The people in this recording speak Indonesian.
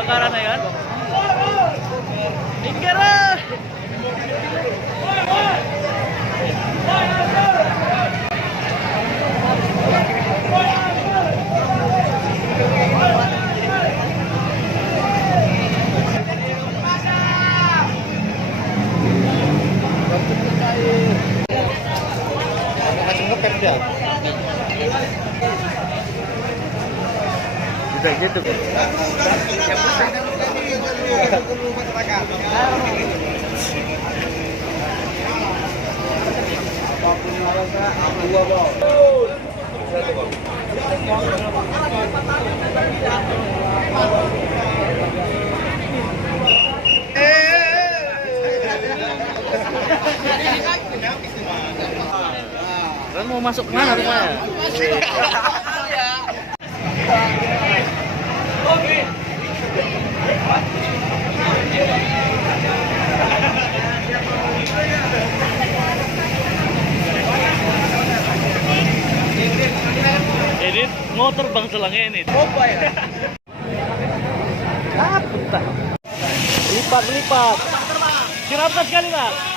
kebakaran na yan. Inggara! Udah gitu. Kan mau masuk kemana rumahnya? Ini mau terbang selangnya ini. Coba ya. Lipat. Kirapkan sekali, Pak.